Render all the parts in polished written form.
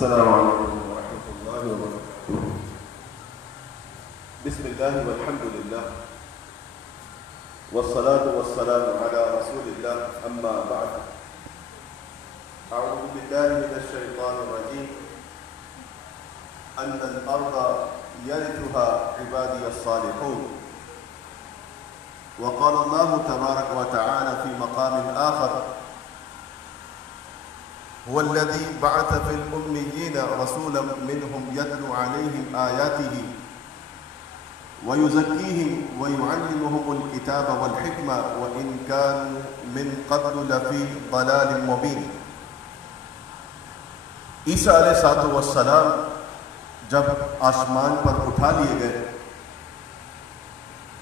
السلام علیکم ورحمۃ اللہ وبرکاتہ۔ بسم اللہ والحمد للہ والصلاة والسلام على رسول اللہ، اما بعد۔ اعوذ باللہ من الشیطان الرجیم، ان الارض يرثها عبادی الصالحون، وقال اللہ تبارک وتعالى في مقام آخر: هو الذي بعث في الأميين رسولا منهم يتلو عليهم آياته ويزكيهم ويعلمهم الكتاب والحكمة وإن كانوا من قبل لفي ضلال مبين۔ عیسیٰ علیہ السلام جب آسمان پر اٹھا لیے گئے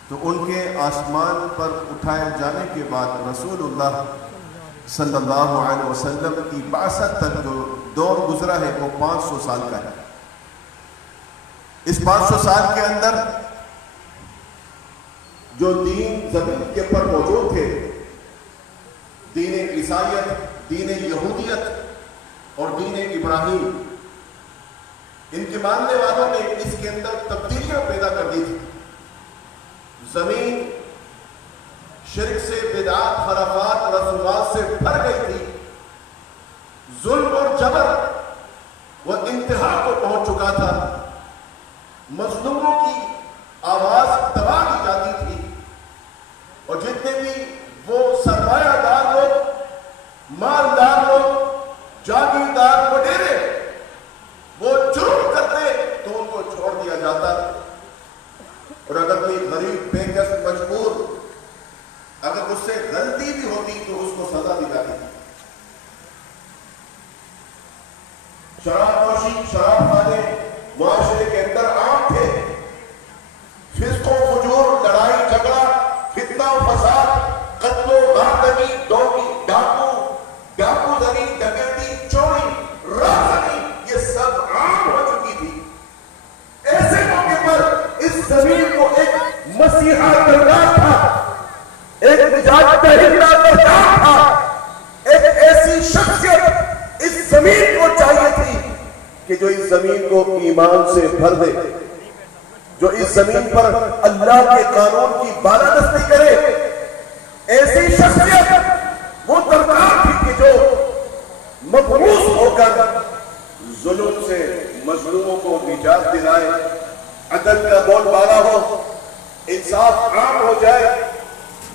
تو ان کے آسمان پر اٹھائے جانے کے بعد رسول اللہ صلی اللہ علیہ وسلم کی بعثت تک جو دور گزرا ہے وہ 500 سال کا ہے۔ اس 500 سال کے اندر جو دین زمین کے پر موجود تھے، دین عیسائیت، دین یہودیت اور دین ابراہیم، ان کے ماننے والوں نے اس کے اندر تبدیلیاں پیدا کر دی تھی۔ زمین شرک سے، بدعات، خرافات، رسومات سے بھر گئی تھی۔ ظلم اور جبر وہ انتہا کو پہنچ چکا تھا۔ مظلوموں کی آواز دبا دی جاتی تھی، اور جتنے بھی وہ سرمایہ دار لوگ، مالدار لوگ، جاگیردار وڈیرے وہ جرم کرتے تو ان کو چھوڑ دیا جاتا، اور اگر کوئی غریب، بے کس، مجبور اگر اس سے غلطی بھی ہوتی تو اس کو سزا دی جاتی تھی۔ شراب نوشی، شراب خانے معاشرے کے اندر عام تھے۔ فسق و فجور، لڑائی جھگڑا، فتنہ و فساد، قتل و غارتگی، ڈاکو زنی، ڈکیتی، چوری، رازنی، یہ سب عام ہو چکی تھی۔ ایسے موقع پر اس زمین کو ایک مسیحا درگاہ تھا، ایک نجات دہندہ درگاہ تھا، ایک ایسی شخصیت اس زمین کو چاہیے تھی کہ جو اس زمین کو ایمان سے بھر دے، جو اس زمین پر اللہ کے قانون کی بالادستی کرے۔ ایسی شخصیت وہ درکار تھی کہ جو مبعوث ہو کر ظلم سے مظلوموں کو نجات دلائے، عدل کا بول بالا ہو، انصاف عام ہو جائے۔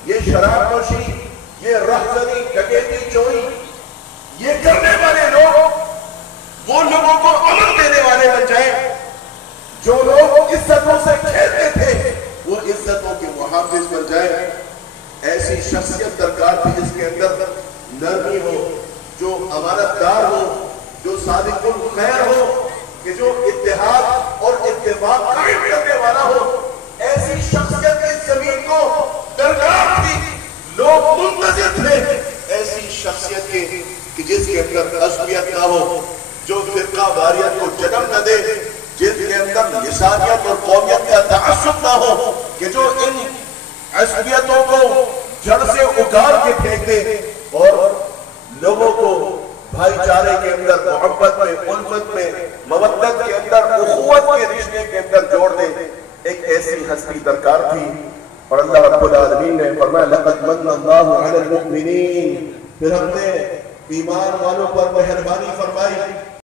یہ شراب نوشی، یہ رہزنی، ڈکیتی، چوری، یہ کرنے والے لوگ وہ لوگوں کو امن دینے والے بن جائیں۔ جو لوگ عزتوں سے کھیلتے تھے وہ عزتوں کے محافظ بن جائیں۔ ایسی شخصیت درکار تھی جس کے اندر نرمی ہو، جو امانت دار ہو، جو صادق الخیر ہو، کہ جو اتحاد اور اتفاق قائم کرنے والا ہو۔ ایسی شخصیت اس زمین کو درکار تھی، لوگ منتظر تھے ایسی شخصیت کے کہ جس کے اندر عصبیت نہ ہو، جو فرقہ واریت کو جنم نہ دے، جس کے اندر لسانیت اور قومیت کا تعصب نہ ہو، کہ جو ان عصبیتوں کو جڑ سے اگار کے پھینک دے اور لوگوں کو بھائی چارے کے اندر، محبت میں، الفت میں، مودت کے اندر، اخوت کے رشتے کے اندر جوڑ دے۔ ایک ایسی ہستی درکار تھی، اور اللہ رب العالمین نے فرمایا لَقَدْ مَنَّ اللَّهُ عَلَى الْمُؤْمِنِينَ، پھر ہم نے ایمان والوں پر مہربانی فرمائی۔